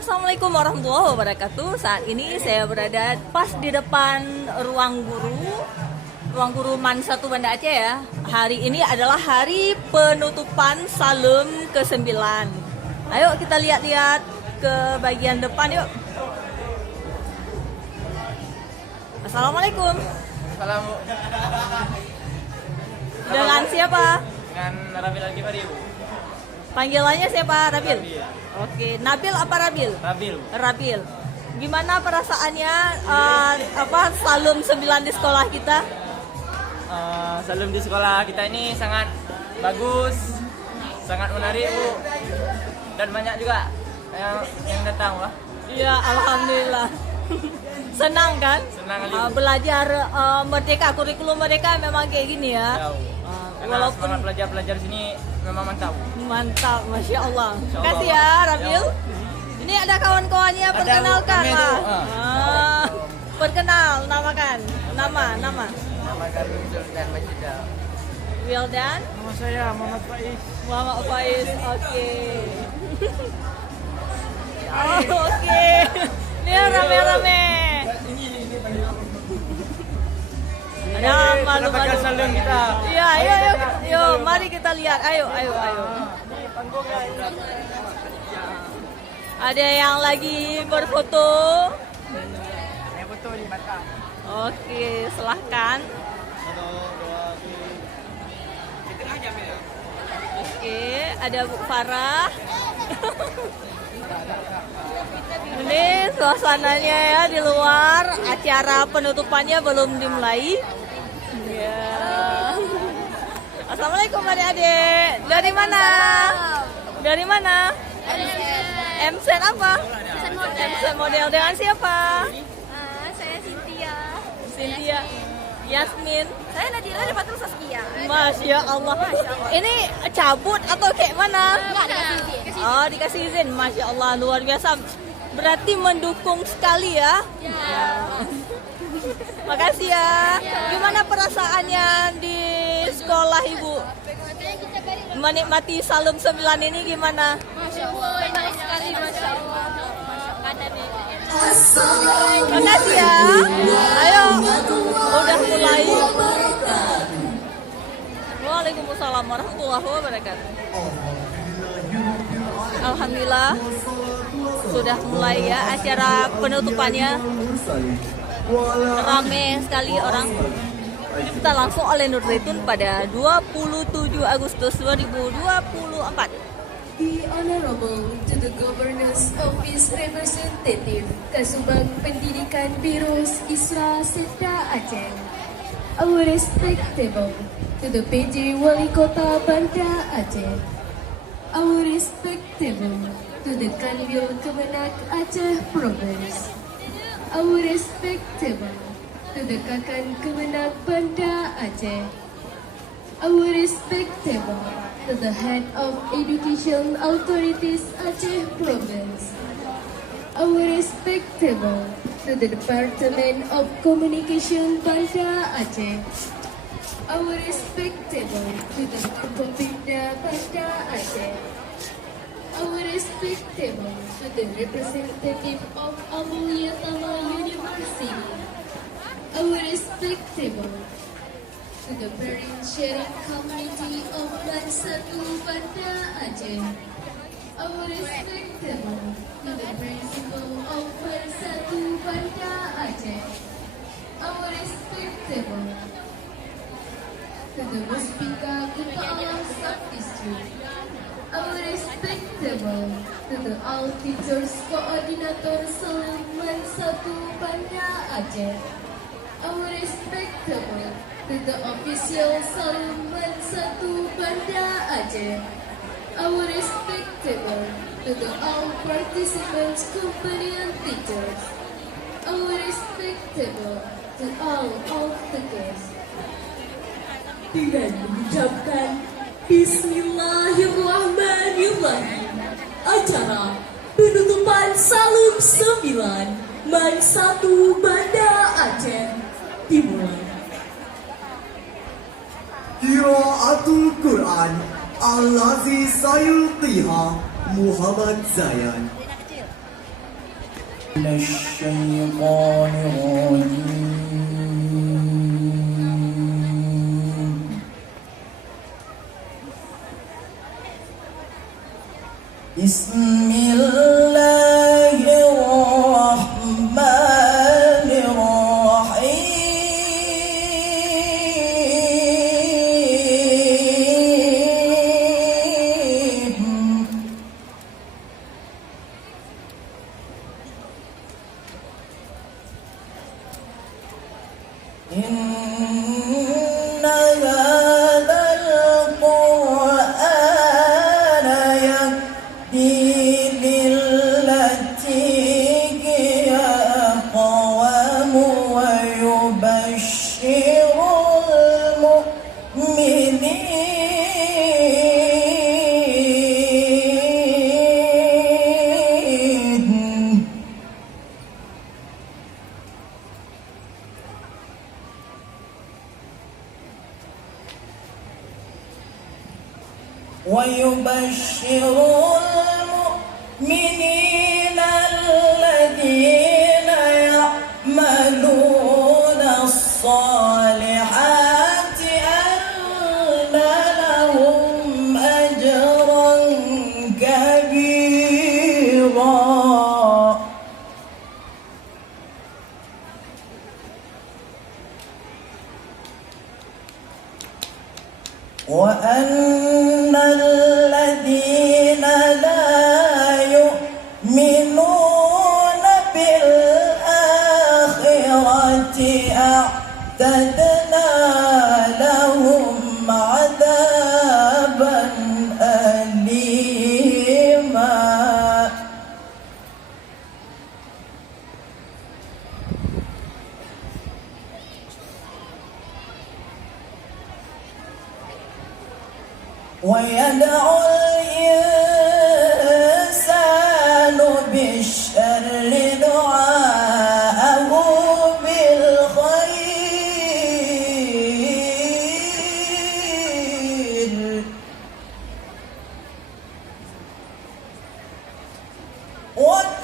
Assalamualaikum warahmatullahi wabarakatuh. Saat ini saya berada pas di depan ruang guru MAN 1 Banda Aceh ya. Hari ini adalah hari penutupan Salum ke-9. Ayo kita lihat-lihat ke bagian depan yuk. Assalamualaikum. Assalamualaikum. Dengan siapa? Dengan Rabil Al-Ghifari, Bu. Panggilannya siapa? Rabil. Rabil. Oke, Nabil apa Rabil? Rabil. Rabil. Gimana perasaannya Salum 9 di sekolah kita? Salum di sekolah kita ini sangat bagus, sangat menarik, Bu. Dan banyak juga yang datang, Wah. Iya, alhamdulillah. Senang kan? Senang kali, Bu. Belajar merdeka, kurikulum mereka memang kayak gini ya. Jauh. Karena Walaupun semangat pelajar sini memang mantap. mantap, masya Allah. Insya Allah. Kasih ya, Rabil. Ini ada kawan-kawannya, perkenalkan kami lah. itu, Perkenal, namakan, nama. Nama kami Sultan Majidah. Wildan, Nama saya Muhammad Faiz. Muhammad Faiz. Oke. Oke. Ini rame-rame. Ada malu-malu. Salum kita. Iya, ayo, mari kita lihat. Ayo. Ada yang lagi berfoto. Foto di mata. Oke, silahkan. Oke, ada Bu Farah. Ini suasananya ya di luar. Acara penutupannya belum dimulai. Ya. Assalamualaikum adik-adik. Dari mana? Dari mana? MSN apa? MSN model dengan siapa? Saya Cynthia. Cynthia. Yasmin. Saya Nadira dari Fatul Saskia. Masya Allah. Ini cabut atau kayak mana? Enggak dikasih izin. Oh, dikasih izin. Masya Allah, luar biasa. Berarti mendukung sekali ya. Makasih ya. Gimana perasaannya di sekolah Ibu? Menikmati Salum 9 ini gimana? Masya Allah, baik sekali, Masya Allah. Makasih ya. Ayo, udah mulai. Waalaikumsalam warahmatullahi wabarakatuh. Alhamdulillah sudah mulai ya acara penutupannya. Ramai sekali orang. Kita langsung oleh Nur Zaitun pada 27 Agustus 2024. The Honorable to the Governor's Office Representative Kasubag Pendidikan Biro Isra Sentra Aceh. Our respectable to the PJ Wali Kota Banda Aceh. Our respectable to the Kanwil Kemenak Aceh Province. Our respectable to the Kakan Kemenak Banda Aceh. Our respectable to the head of Education Authorities Aceh Province. Our respectable to the Department of Communication Banda Aceh. Our respectable to the Forkompimda Banda Aceh. Our respectable to the representative of Abu Yatama University. Our respectable to the Parent Sharing Committee of Bansatu Banda Aceh. Our respectable to the Principal of Bansatu Banda Aceh. Our respectable to the Muspika Kepala Sub-District. Our respectable to the All Teachers Coordinator Salum Bansatu Banda Aceh. Our respectable to the official Salum Bansatu Banda Aceh. Our respectable to the all participants, company and teachers. Our respectable to all of the guests. Dengan mengucapkan Bismillahirrahmanirrahim, acara penutupan Salum 9 MAN 1 Banda Aceh dimulai. Qiraatul Quran Al-Aziz Sayulqiha Muhammad Zayan. من الشيطان الرجيم. بسم الله الرحمن الرحيم. إن هذا القرآن يهدي للتي هي أقوم ويبشر المؤمنين الذين يعملون الصالحات أن لهم أجرا كبيرا. وأن الذين لا يؤمنون بالآخرة أعتدنا لهم عذابا أليما. ويدعو الإنسان بالشر دعاءه بالخير. وكان